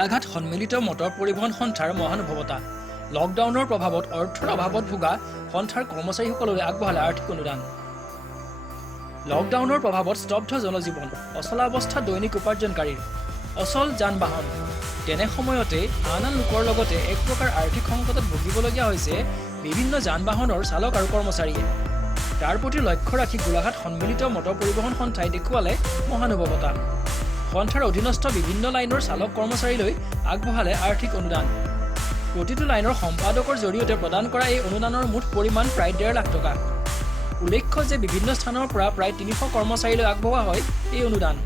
গোলাঘাট সন্মিলিত মটৰ পৰিবহণ সন্থাৰ মহানুভৱতা লকডাউনৰ প্ৰভাৱত অৰ্থৰ অভাৱত ভোগা সন্থাৰ কৰ্মচাৰীসকললৈ আগবঢ়ালে আৰ্থিক অনুদান লকডাউনৰ প্ৰভাৱত স্তব্ধ জনজীৱন অচলাৱস্থা দৈনিক উপাৰ্জনকাৰীৰ অচল যান বাহন তেনে সময়তে আন লোকৰ লগতে এক প্ৰকাৰ আৰ্থিক সংকটত ভুগিবলগীয়া হৈছে বিভিন্ন যান বাহনৰ চালক আৰু কৰ্মচাৰীয়ে তাৰ প্ৰতি লক্ষ্য ৰাখি গোলাঘাট সন্মিলিত মটৰ পৰিবহণ সন্থাই দেখুৱালে মহানুভৱতা সন্থাৰ অধীনস্থ বিভিন্ন লাইনৰ চালক কৰ্মচাৰীলৈ আগবঢ়ালে আৰ্থিক অনুদান প্ৰতিটো লাইনৰ সম্পাদকৰ জৰিয়তে প্ৰদান কৰা এই অনুদানৰ মুঠ পৰিমাণ প্ৰায় 1.5 লাখ টকা উল্লেখ্য যে বিভিন্ন স্থানৰ পৰা প্ৰায় 300 কৰ্মচাৰীলৈ আগবঢ়োৱা হয় এই অনুদান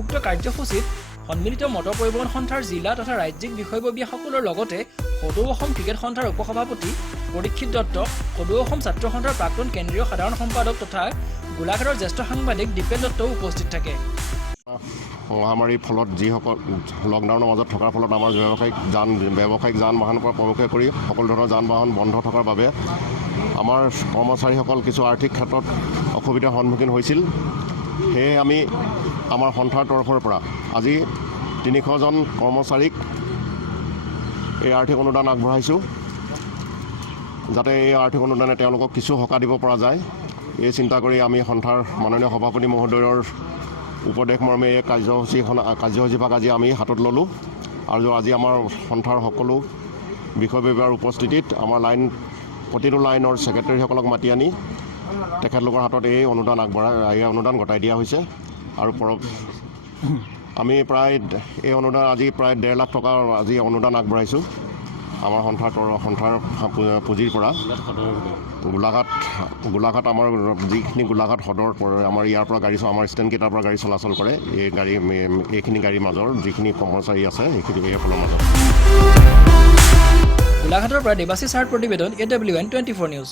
উক্ত কাৰ্যসূচীত সন্মিলিত মটৰ পৰিবহণ সন্থাৰ জিলা তথা ৰাজ্যিক বিষয়ববীয়াসকলৰ লগতে সদৌ অসম ক্ৰিকেট সন্থাৰ উপসভাপতি পৰীক্ষিত দত্ত সদৌ অসম ছাত্ৰ সন্থাৰ প্ৰাক্তন কেন্দ্ৰীয় সাধাৰণ সম্পাদক তথা গোলাঘাটৰ জ্যেষ্ঠ সাংবাদিক দীপেন দত্তও উপস্থিত থাকে মহামাৰীৰ ফলত যিসকল লকডাউনৰ মাজত থকাৰ ফলত আমাৰ ব্যৱসায়িক যান বাহনৰ পৰা প্ৰমুখে কৰি সকলো ধৰণৰ যান বাহন বন্ধ থকাৰ বাবে আমাৰ কৰ্মচাৰীসকল কিছু আৰ্থিক ক্ষেত্ৰত অসুবিধাৰ সন্মুখীন হৈছিল সেয়ে আমি আমাৰ সন্থাৰ তৰফৰ পৰা আজি 300 জন কৰ্মচাৰীক এই আৰ্থিক অনুদান আগবঢ়াইছোঁ যাতে এই আৰ্থিক অনুদানে তেওঁলোকক কিছু সকাহ দিব পৰা যায় এই চিন্তা কৰি আমি সন্থাৰ মাননীয় সভাপতি মহোদয়ৰ উপদেশ মৰ্মে এই কাৰ্যসূচীভাগ আজি আমি হাতত ল'লোঁ আৰু আজি আমাৰ সন্থাৰ সকলো বিষয়ববীয়াৰ উপস্থিতিত আমাৰ প্ৰতিটো লাইনৰ ছেক্ৰেটাৰীসকলক মাতি আনি তেখেতলোকৰ হাতত এই অনুদান গতাই দিয়া হৈছে আৰু আমি প্ৰায় এই অনুদান আজি প্ৰায় 1.5 লাখ টকাৰ আজি অনুদান আগবঢ়াইছোঁ আমাৰ সন্থাৰ পুঁজিৰ পৰা গোলাঘাট আমাৰ যিখিনি গোলাঘাট সদৰ আমাৰ ইয়াৰ পৰা গাড়ী আমাৰ ষ্টেণ্ডকেইটাৰ পৰা গাড়ী চলাচল কৰে এইখিনি গাড়ীৰ মাজৰ যিখিনি কৰ্মচাৰী আছে এইসকলৰ মাজত গোলাঘাটৰ পৰা দেৱাশীছ সাৰ প্ৰতিবেদন AWN 24 নিউজ